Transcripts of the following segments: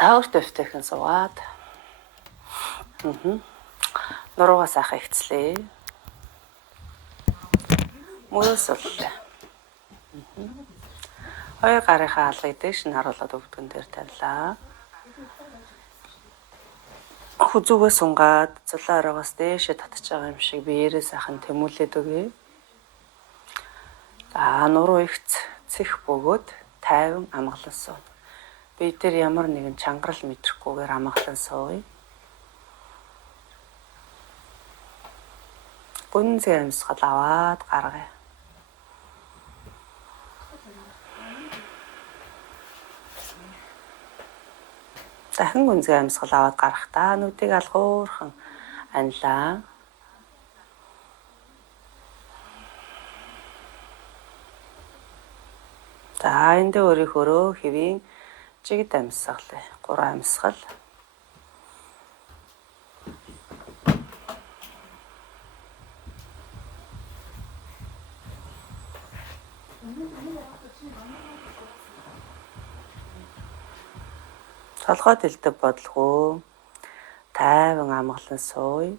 Тавар дэвтэйхэн суугаад. Нуруугаа сайхан ихцлээ. Мөрөөс уллаа. Хоёр гарынхаа алгыг дээш нь харуулад өвдгөн дээр тавилаа. Хүзүүгээ сунгаад цулаа ороогоос дээшээ татж байгаа юм шиг биеэрээ сайхан тэмүүлээд өгье. За нуруу ихц цэх бөгөөд тайван амгалан сууна. Би дээр ямар нэгэн чангарал мэдрэхгүйгээр амгалан сууя. Гүнзгий амьсгал аваад гаргая. Дахин гүнзгий амьсгал аваад гарахдаа нүдийг алгуурхан анилаа. За энд өөрийнхөө хэвийн жигд амьсгал, 3 амьсгал. Толгой дэлдэг бодлого тайван амгалан сууя.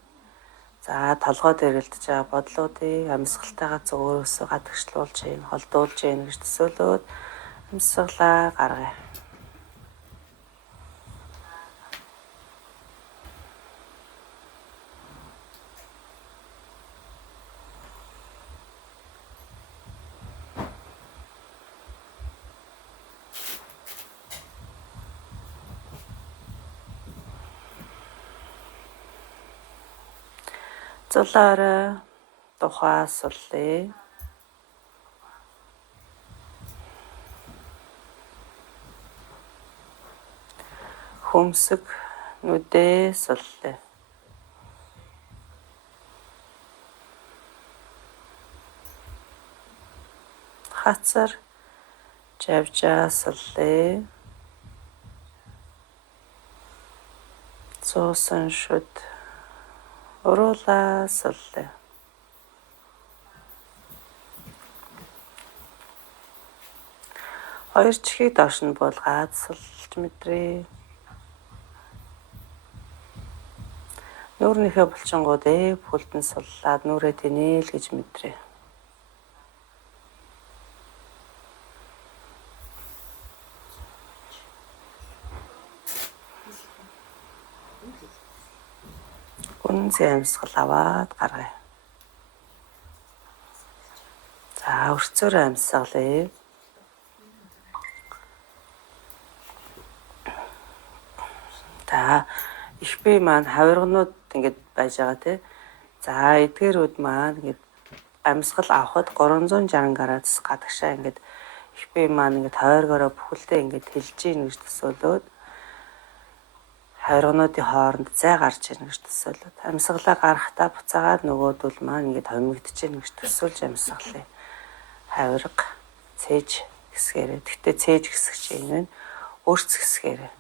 За толгой дээр элдэж байгаа бодлуудыг амьсгалтайгаа зөөрөөсөө гадагшлуулж ийн, холдуулж ийн гэж төсөөлөөд амьсгалаа гаргая. Зулаараа тухаа суллаа. Хөмсөг нүдээ суллаа. Хацар жавжаа суллаа. Цуусан шүд уруулаа суллаа. Хоёр чихийг доош нь буулгаад сулж мэдрээ. Нүүрнийхээ булчингуудыг бүлдэн суллаад нүрээ тэнээл гэж мэдрээ. Гүнзгий амьсгал аваад гаргая. За өрцөөр амьсгалъя. За их бие маань хавирганууд ингэж байж байгаа тий. За эдгээрүүд маань ингэж амьсгал авахд 360 градус гадагшаа ингэж их бие маань ингэж хойргороо бүхэлдээ ингэж хэлж ийн гэж төсөөлөөд хавиргануудын хооронд зай гарч ийн гэж төсөөлөд амьсгалаа гаргахтаа буцаагаад нөгөөдөл маань ингэж хомигдож ийн гэж төсөөлж амьсгалъя. Хавирга цээж хэсгээрээ. Тэгтээ цээж хэсэг чинь энэ өрц хэсгээрээ.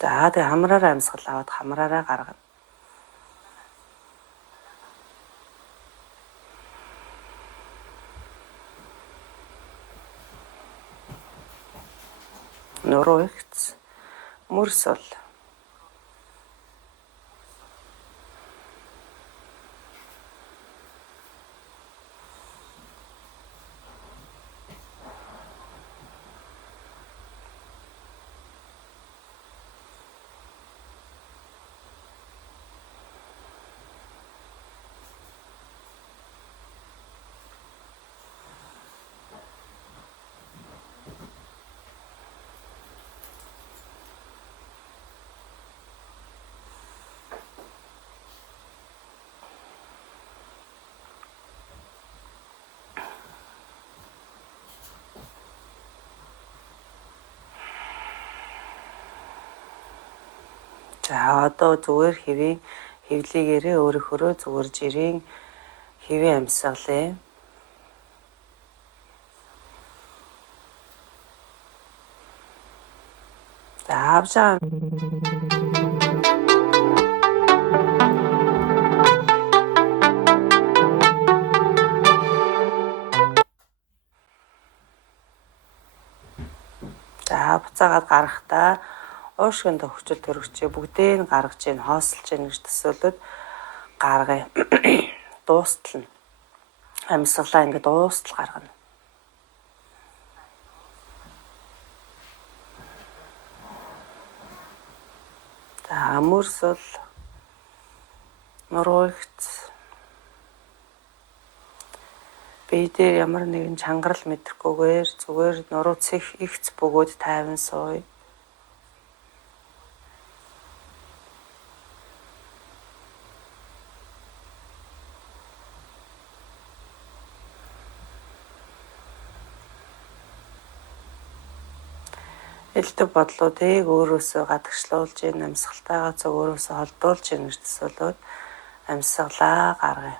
За тэгээ хамраараа амьсгал аваад хамраараа гаргана. Нуруу ихц мөрс бол. За одоо зүгээр хэвийн хөвлийгээрээ өөрийнхөө зүгээр жирийн хэвийн амьсгалъя. За авж байгаа цаагаад гарахдаа уушгинд хөвчл төрөгчөө бүгдийг нь гаргаж ийн хоосолж ийн гэж төсөөлөд гаргая. Дуустал нь амьсгалаа ингээд дуустал гаргана. За мөрсөл нуруу ихц бие дээр ямар нэгэн чангарал мэдрэхгүйгээр зүгээр нуруу цэх ихц бөгөөд тайван сууя. Элдв бодлуудыг өөрөөсөө гадагшлуулж ийн амьсгалтайгаа зөв өөрөөсөө холдуулж ийн гэж төсөөлөд амьсгалаа гаргая.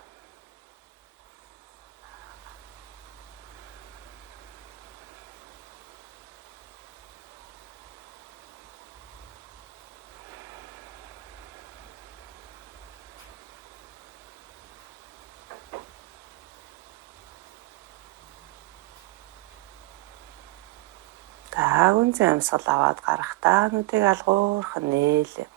Үнзэн амьсгал аваад гарахдаа нүдийг алгуурхан нээлээ.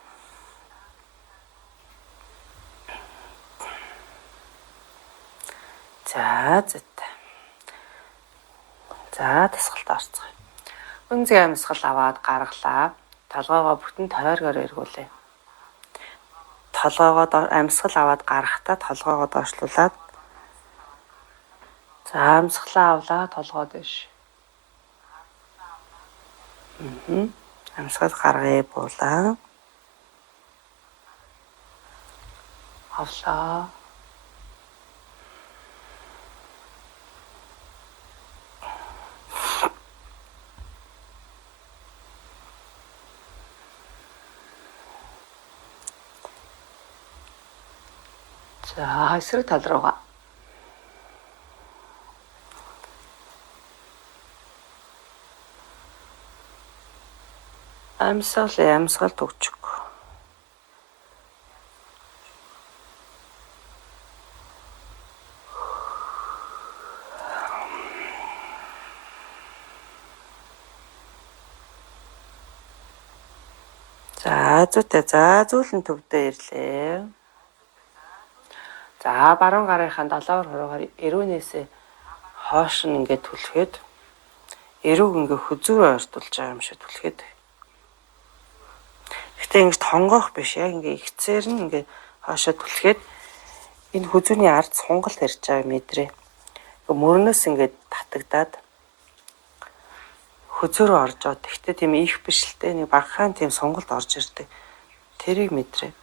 За зүйтэй. За тасгалд орцгоё. Үнзэн амьсгал аваад гаргалаа. Толгоогоо бүтэн тойргоор эргүүлээ. Толгоогоо амьсгал аваад гарахдаа толгоогоо доошлуулад. За амьсгалаа авлаа толгоо дэш. Амьсгал гаргая буулаа. Авлаа. За эсрэг тал руугаа. Амьсгал төгчг. За зүйтэй. За зүүлэн төвдөө ирлээ. За баруун гарынхаа 7 хуруугаар эрүүнээсээ хоош нь ингээд түлхэд эрүүг ингээд хүзүүрээ ойртуулж байгаа юм шиг түлхэд. Гэтэ ингэж тонгоох биш яг ингээ ихцээр нь ингээ хоошоо түлхэд энэ хүзүүний ард сунгалт ирж байгааг мэдрээ. Мөрнөөс ингээд татагдаад хүзүүрөө орж аваад тэгтээ тийм их биш л дээ нэг багахан тийм сунгалт орж ирдэг. Тэрийг мэдрээ.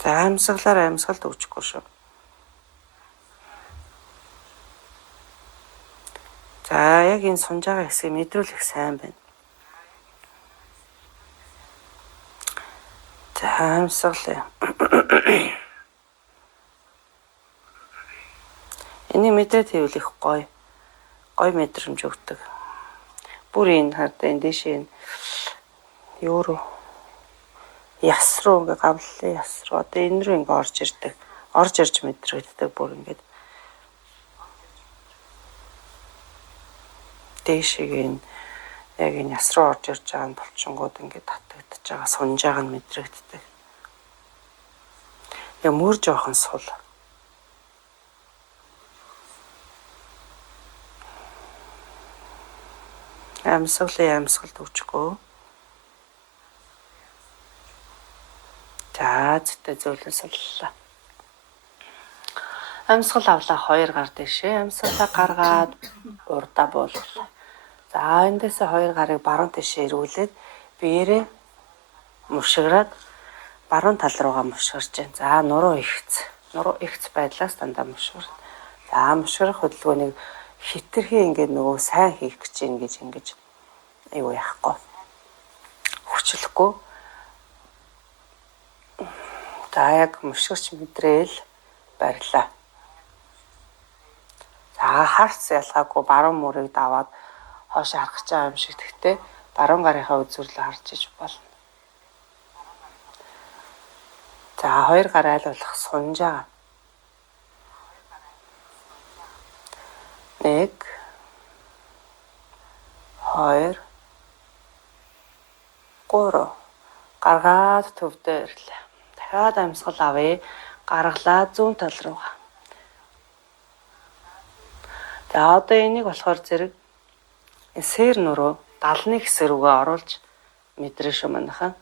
За амьсгалаар амьсгалд өгчихгүй шүү. За яг энэ сунж байгаа хэсгийг мэдрүүлэх сайн байна. За амьсгалаа. Энийг мэдрээд хийвэл их гоё мэдрэмж өгдөг. Бүр энэ хардаа энэ дэшээ юу руу яс руу ингээ гавлалын яс руу одоо энэ рүү ингээ орж ирдэг. Орж ирж мэдрэгддэг бүр ингээд дэшиг энэ яг энэ яс руу орж ирж байгаа нь булчингууд ингээд татагдж байгаа сунж байгаа нь мэдрэгддэг. Яг мөр жоохон сул. Амьсгалд өгчихгүй. За зүйтэй зөөлөн суллаа. Амьсгал авлаа 2 гар дэшээ. Амьсгалаа гаргаад урдаа буулгалаа. За эндээсээ 2 гарыг баруун тишээ эргүүлээд биеэрээ мушиграад баруун тал руугаа мушгирч जैन. За нуруу ихц байдлаас дандаа мушгир. За мушгирах хөдөлгөөнийг хитрхи ингээд нөгөө сайн хийх гэж ингэж аюу яахгүй. Хүчлэхгүй. За яг мушгирч мэдрээл барилаа. За харц ялгаагүй баруун мөрийг даваад хоош харах гэж байгаа юм шиг тэгтээ баруун гарынхаа үзүүрлээ харж иж болно. За 2 гар айл болох сунж байгаа. 1 2 3 гаргаад төвдөө ирлээ. Дахиад амьсгал авъя. Гаргалаа зүүн тал руугаа. За одоо энийг болохоор зэрэг сэр нуруу 70-ны хэсэг рүүгээ оруулж мэдрээ шүү манайхан.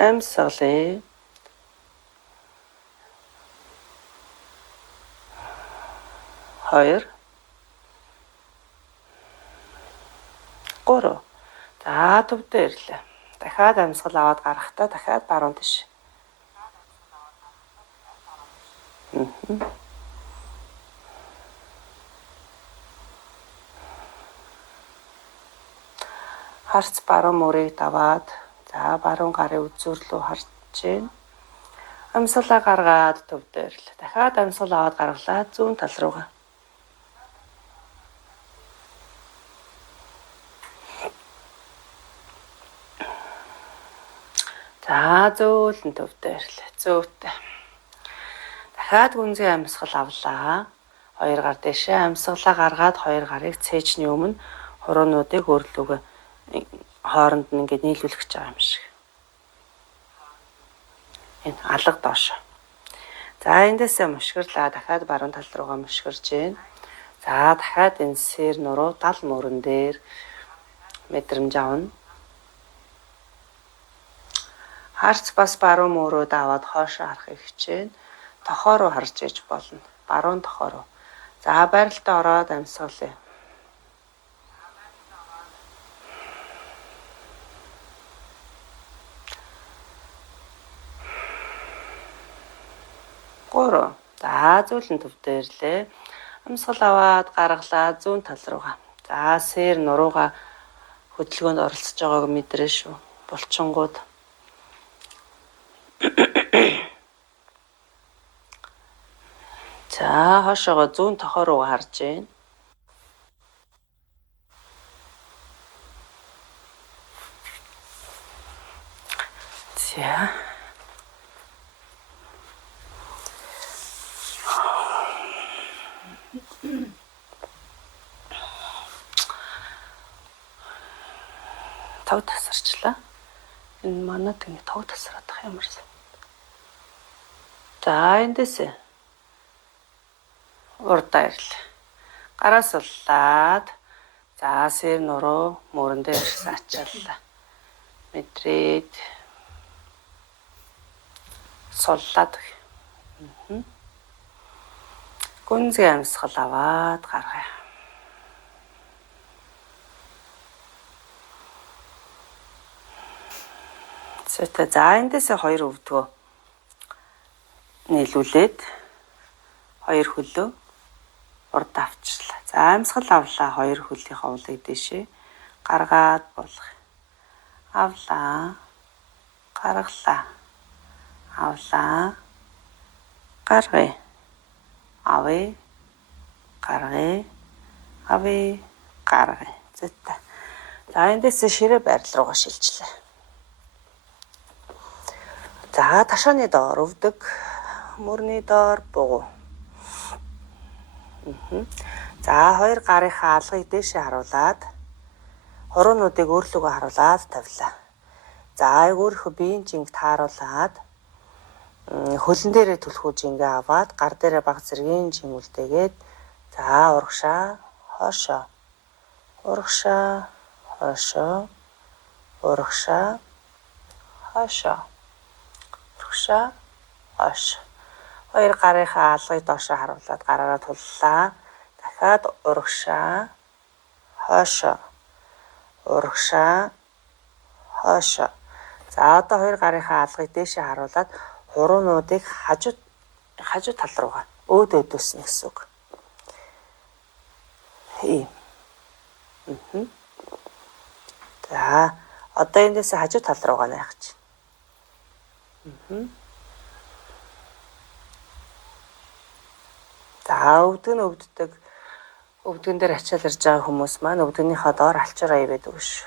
Амьсгалъя. 2 3 За төвдөө ирлээ. Дахиад амьсгал аваад гарахдаа дахиад баруун тийш. Харц баруун мөрийг даваад за баруун гарын үзүүр рүү харж чинь амьсгалаа гаргаад төвдөө ирлээ. Дахиад амьсгал аваад гаргалаа зүүн тал руугаа. За зөөлөн төвдөө ирлээ. Зөөтэй. Дахиад гүнзгий амьсгал авлаа. 2 гар дэшээ амьсгалаа гаргаад 2 гарыг цээжний өмнө хуруунуудыг өөрлөгөө хооронд нь ингээд нийлүүлэх гэж байгаа юм шиг. Энэ алга доош. За эндээсээ мушгирлаа. Дахиад баруун тал руугаа мушгирж гээ. За дахиад энэ сэр нуруу 70 мөрөн дээр мэдрэмж авна. Харц бас баруун мөрөөд аваад хоошоо харахыг хичээнэ. Тохоо руу харж иж болно. Баруун тохоо руу. За байралтаа ороод амьсгалъя. Гурав. За зөөлөн төвдөө ирлээ. Амьсгал аваад гаргалаа зүүн тал руугаа. За сэр нуруугаа хөдөлгөөнд оролцож байгааг мэдрээ шүү. Булчингууд. За хошоогоо зүүн тохоо руу харж гээ. За. Тав тасарчлаа. Энэ манад ингэ тав тасраад байгаа юмарсан. За эндээсээ урдаа ирлээ. Гараа суллаад за сэр нуруу мөрөн дээр ачааллаа. Мэдрээд суллаад. Гүнзгий амьсгал аваад гаргая. Зөтэй за эндээсээ 2 өвдгөө нийлүүлээд 2 хөлөө урд авчлаа. За амьсгал авлаа 2 хөлийн ховлыг дэшээ гаргаад болох. Авлаа. Гаргалаа. Авлаа. Гаргая. Авъя. Гаргая. Авъя. Гаргая. Зөтэй. За эндээсээ ширээ байрал руугаа шилжлээ. За ташааны доор өвдөг. Мөрний доор бугуу. За 2 гарынхаа алгыг дээшээ харуулад хуруунуудыг өөрлөгөө харуулад тавилаа. За өөрийнхөө биеийн жинг тааруулаад хөлн дээрээ түлхүү жингээ аваад гар дээрээ баг зэргийн жин үлдээгээд за урагшаа хоошоо. Урагшаа хоошоо. Урагшаа хоошоо. Урагшаа хоошоо. 2 гарынхаа алгыг доошоо харуулад гараараа туллаа. Дахиад урагшаа хоошоо. Урагшаа хоошоо. За одоо 2 гарынхаа алгыг дээшээ харуулад хуруунуудыг хажуу тал руугаа өөдөөснө гэсэн үг. За одоо эндээс хажуу тал руугаа найх чинь. За өвдөг нь өвддөг. Өвдгөн дээр ачаал ирж байгаа хүмүүс маань өвдгөнийхөө доор алчуур аяа байдаг шүү.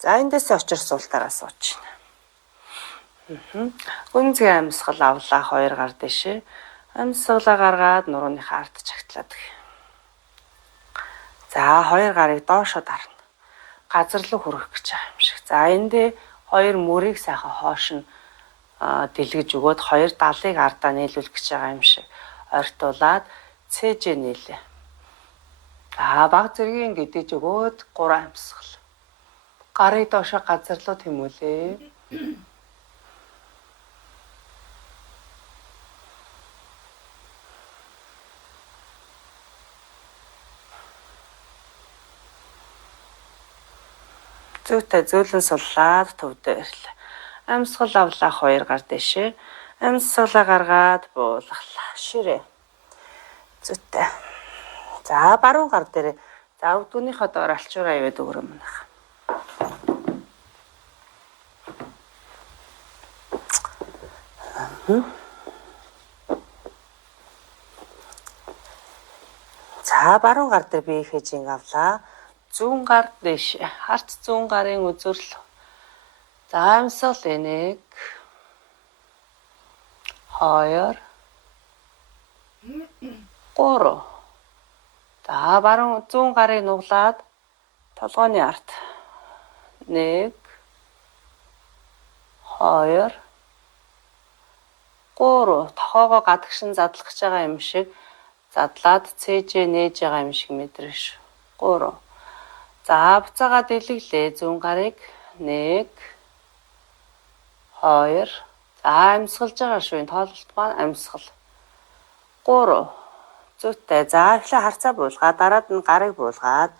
За эндээсээ очир суултаараа сууж байна. Гүнзгий амьсгал авлаа 2 гар дэшээ. Амьсгалаа гаргаад нурууныхаа ард чагтлаад. За 2 гарыг доошо дарна. Газар руу хүрэх гэж байгаа юм шиг. За эндээ 2 мөрийг сайхан хоош нь дэлгэж өгөөд 2 далыг ардаа нийлүүлэх гэж байгаа юм шиг. Ойртуулаад цээжээ нийлээ. За баг зэргийн гэдэж өгөөд 3 амьсгал. Гарыг доошо газар руу тэмүүлээ. Зүйтэй зөөлөн суллаад төвдөө ирлээ. Амьсгал авлаа 2 гар дэшээ. Амьсгалаа гаргаад буулгалаа. Ширээ. Зүйтэй. За баруун гар дээр. За өвдгөнийхөө доор алчуураа яваад өгөрөө манайх. За баруун гар дээр би хэж авлаа. Зүүн гар дэш. Харт зүүн гарын үзүүрл. За амьсгал 1 2 3. За баруун зүүн гарыг нуглаад толгойн арт 1 2 3. Тохоогоо гадагшин задлах гэж байгаа юм шиг задлаад цээжээ нээж байгаа юм шиг мэдрэж. 3. За буцаага дэлгэлээ зүүн гарыг 1 2. За амьсгалж байгаа шүү. Энэ тоололт маань амьсгал. 3. Зүйтэй. За эхлээ харцаа буулгаад дараад нь гарыг буулгаад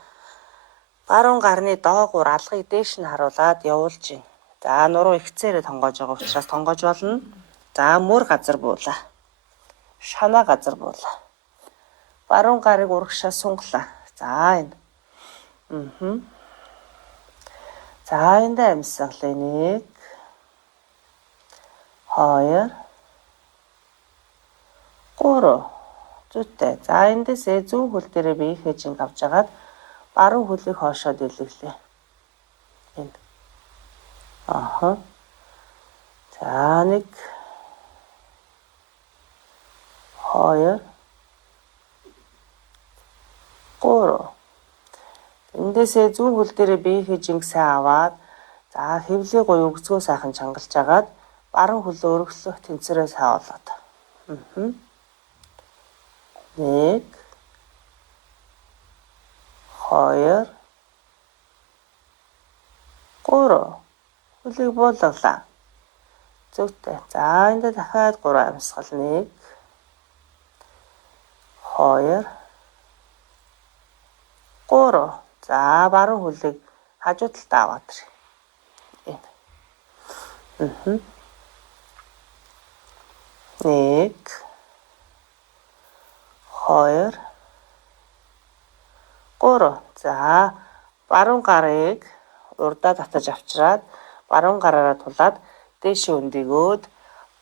баруун гарны доогуур алгыг дээш нь харуулад явуулж байна. За нуруу ихцээрээ тонгоож байгаа учраас тонгоож болно. За мөр газар буулаа. Шанаа газар буулаа. Баруун гарыг урагшаа сунглаа. За энэ. За энд амьсгал 1 2 3. Зүйтэй. За эндээсээ зүүн хөл дээрээ би хэж авч агаад баруун хөлийг хоошоо дэлгэлээ. Энд. За 1 2 3. Эндээсээ зүүн хөл дээрээ би хэж сайн аваад за хэвлээ гоё өгцгөө сайхан чангалж агаад баруун хөлөө өргөслөх тэнцвэрээ сайн олоод. 1 2 3. Хөлийг буулгалаа. Зүйтэй. За энд дахиад 3 амьсгал 1 2 3. За баруун хөлийг хажуу талд аваад ирээ. 1 2 3. За баруун гарыг урдаа татаж авчираад баруун гараараа тулаад дээшээ өндөгөөд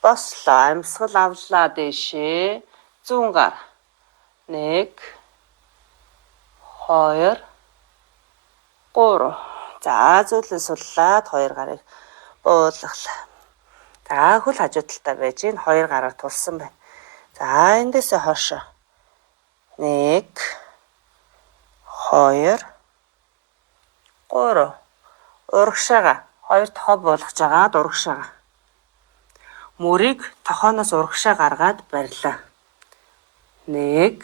бослоо. Амьсгал авлаа дээшээ. Зүүн гар 1 2 3. За зөөлөн суллаад 2 гарыг буулгалаа. За хөл хажуу талтай байж гин 2 гараар тулсан байна. За эндээсээ хойшоо 1 2 3. Урагшаага 2 тохоо болгож агаад урагшаага. Мөрийг тохооноос урагшаа гаргаад барьлаа. 1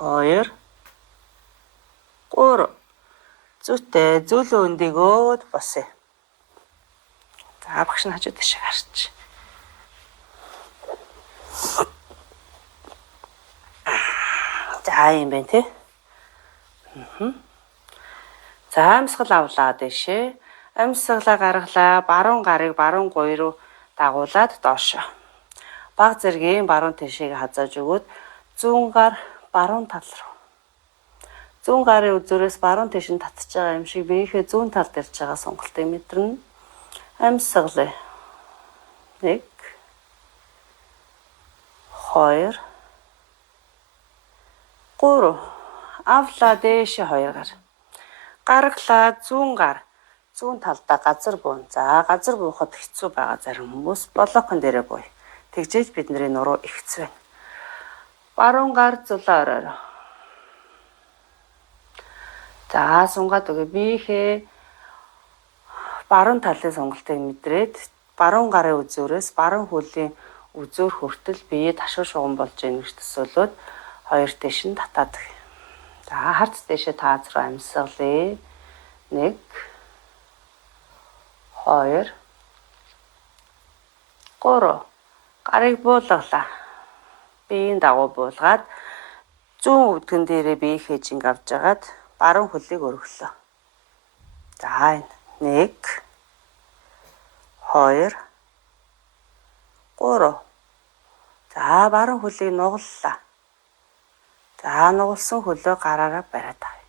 2 3. Зүйтэй. Зөөлөн өндөгөөд босъё. За багш нь хажуу дэшээ гарч. За юм байна тий. За амьсгал авлаа дэшээ. Амьсгалаа гаргалаа. Баруун гарыг баруун гуй руу дагуулад доошоо. Баг зэргийн баруун тишийг хазааж өгөөд зүүн гар баруун тал руу. Зүүн гарын үзүүрээс баруун тиш нь татж байгаа юм шиг биеийнхээ зүүн талд ирж байгаа сонголтыг мэдэрнэ. Амьсгалаа. 1 2 3. Авлаа дээшээ 2 гар. Гаргалаа зүүн гар. зүүн талдаа газар буун. За газар буухад хэцүү байгаа зарим хүмүүс блокон дээрээ бууя. Тэгжээж бидний нуруу ихцвэ. Баруун гар зулаа орой. За сунгаад өгье. Биехээ баруун талын сонголтыг мэдрээд баруун гарын үзүүрээс баруун хөлийн үзүүр хүртэл биеэ ташуу шугам болж ийн гэж төсөөлөөд хоёр дэш нь татаад. За харц дэшээ тааз руу амьсгалъя. 1 2 3 гарыг буулгалаа. Биеийн дагуу буулгаад зүүн өвдгөн дээрээ биехээ жинг авч жагаад баруун хөлийг өргөлөө. За энэ 1 2 3. За баруун хөлийг нугаллаа. За нугалсан хөлөө гараараа бариад авъя.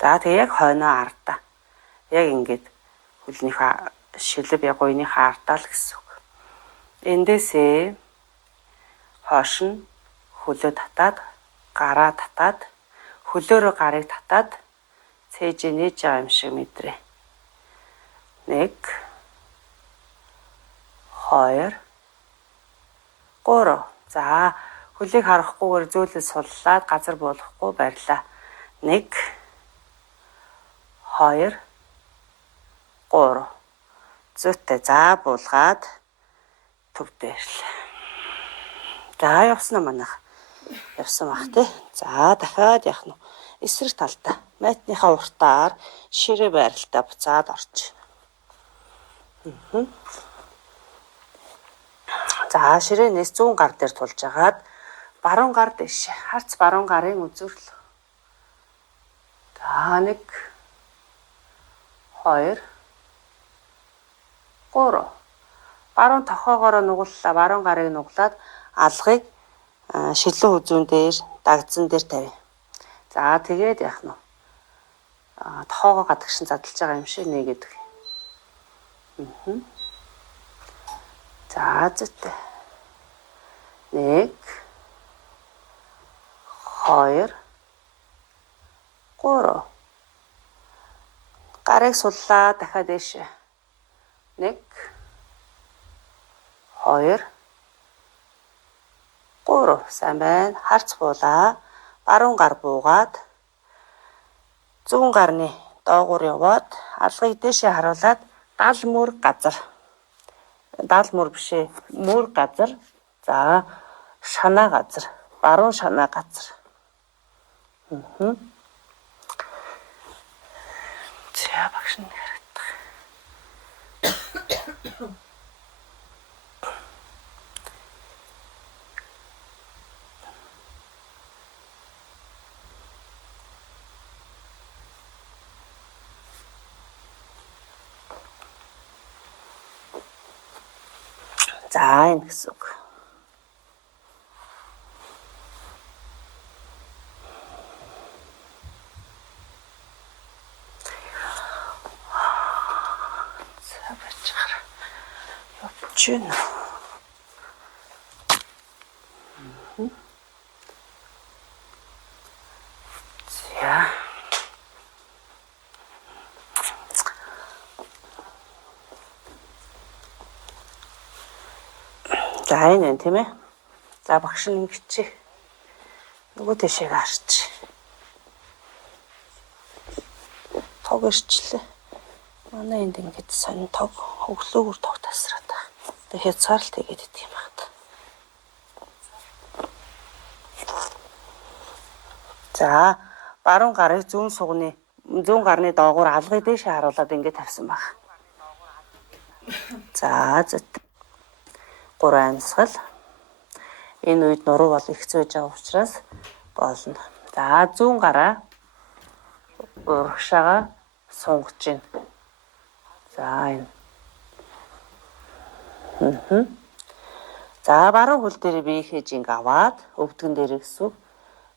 За тэг яг хойноо ардаа. Яг ингээд хөлнийхээ шилб яг гойныхаа ардаа л гэсэн үг. Эндээсээ хоош нь хөлөө татаад, гараа татаад, хөлөөрөө гарыг татаад цээжээ нээж байгаа юм шиг мэдрээ. 1 2 3. За хөлийг харахгүйгээр зөөлөд суллаад газар буулгахгүй барьлаа. 1 2 3. Зүйтэй за буулгаад төв дээрлээ. За явсан манайх. Явсан бах тий. За дахиад яах нь эсрэг талдаа майтныхаа уртаар ширээ байралтай буцаад орч. За ширээнээс зүүн гар дээр тулж агаад баруун гар дэш. Харц баруун гарын үзүүрлөө. За 1 2 3. Баруун тохоогоороо нугаллаа. Баруун гарыг нуглаад алгыг шилэн үзүүн дээр, дагдсан дээр тавь. За тэгээд яах нь тохоогоо гадагшин задлж байгаа юм шиг нэгэд. За зүйтэй. 1 2 3. Гарыг суллаа дахиад дэш. 1 2 3. Сайн байна. Харц буулаа. Баруун гар буугаад зүүн гарны доогуур яваад алгыг дэшээ харуулад 70 мөр газар. 70 мөр бишээ. Мөр газар. За шанаа газар. Баруун шанаа газар. За багш нь харагдах. За энэ гэсэн үг. За бачгаар явж байна. За за энэ тийм ээ. За багш нь ингэчих. Нөгөө тийшээ гарч. Тог ирчлээ. Манай энд ингэж сонин тог өглөөгөр тог тасраад байгаа. Тэгэхээр цаалт хийгээд идэв юм байна. За баруун гарыг зүүн гарны доогуур алгыг дэше харуулад ингэ тавьсан баг. За зэт 3 амьсгал. Энэ үед нуруу бол их зөөж байгаа учраас болно. За зүүн гараа урагшаага сунгаж байна. За энэ. За баруун хөл дээр биехээ жинг аваад өвдгөн дээр гэсэн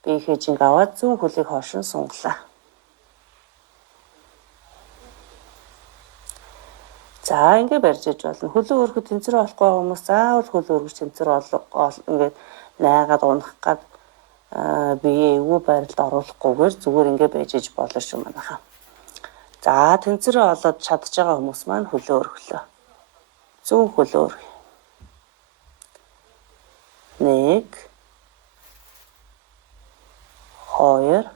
биехээ жинг аваад зүүн хөлийг хошин сунглаа. За ингэ барьж иж болно. Хөлөө өргөд тэнцэр болохгүй хүмүүс заавал хөлөө өргөж тэнцэр ингээд найгаад унах гад биеэ эвгүй байралд оруулахгүйгээр зүгээр ингээ байж иж болно шүү манайхаа. За тэнцвэрээ олоод чадж байгаа хүмүүс маань хөлөө өргөлөө. Зүүн хөлөө өргөе. 1 2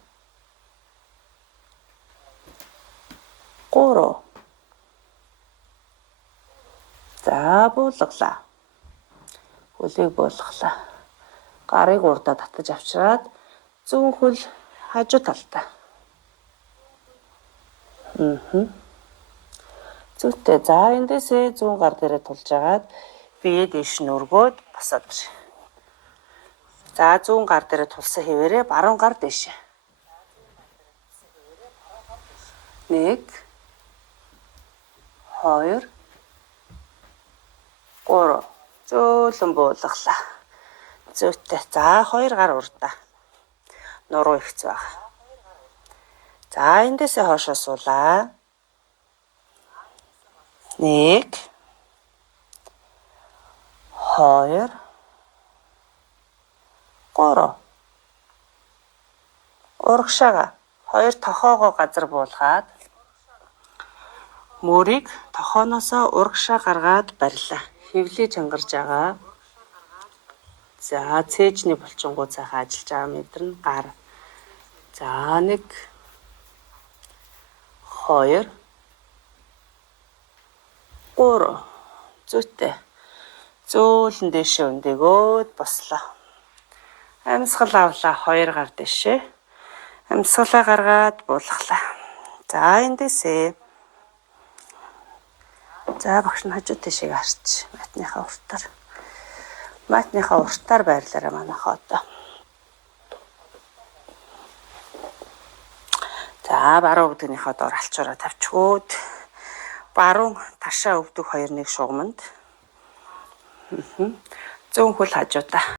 3. За буулгалаа. Хөлийг буулгалаа. Гарыг урдаа татаж авчираад зүүн хөл хажуу талдаа. Зүйтэй. За эндээсээ зүүн гар дээрээ тулж агаад бие дээш нь өргөөд босоод ир. За зүүн гар дээрээ тулсан хэвээрээ баруун гар дээшээ. 1 2 3. Зөөлөн буулгалаа. Зүйтэй. За 2 гар урдаа. Нуруу ихц байгаа. За эндээсээ хоошоо суулаа. 1 2 3. Урагшаага 2 тохоогоо газар буулгаад мөрийг тохооноосоо урагшаа гаргаад барилаа. Хевлий чангарж байгаа. За цээжний булчингуу цайхан ажиллаж байгаа мэдэрнэ гар. За 1 2 3. Зүйтэй. Зөөлөн дээшээ өндөөгөөд бослоо. Амьсгал авлаа 2 гар дээшээ. Амьсгалаа гаргаад буулгалаа. За эндээсээ. За багш нь хажуу тийшээ харч. Матныхаа уртаар байрлаарай манайхаа одоо. За баруун өвдгийнхаа доор алчуураа тавьчихгүйд баруун ташаа өвдөг 2-1 шугамд. Зүүн хөл хажуудаа.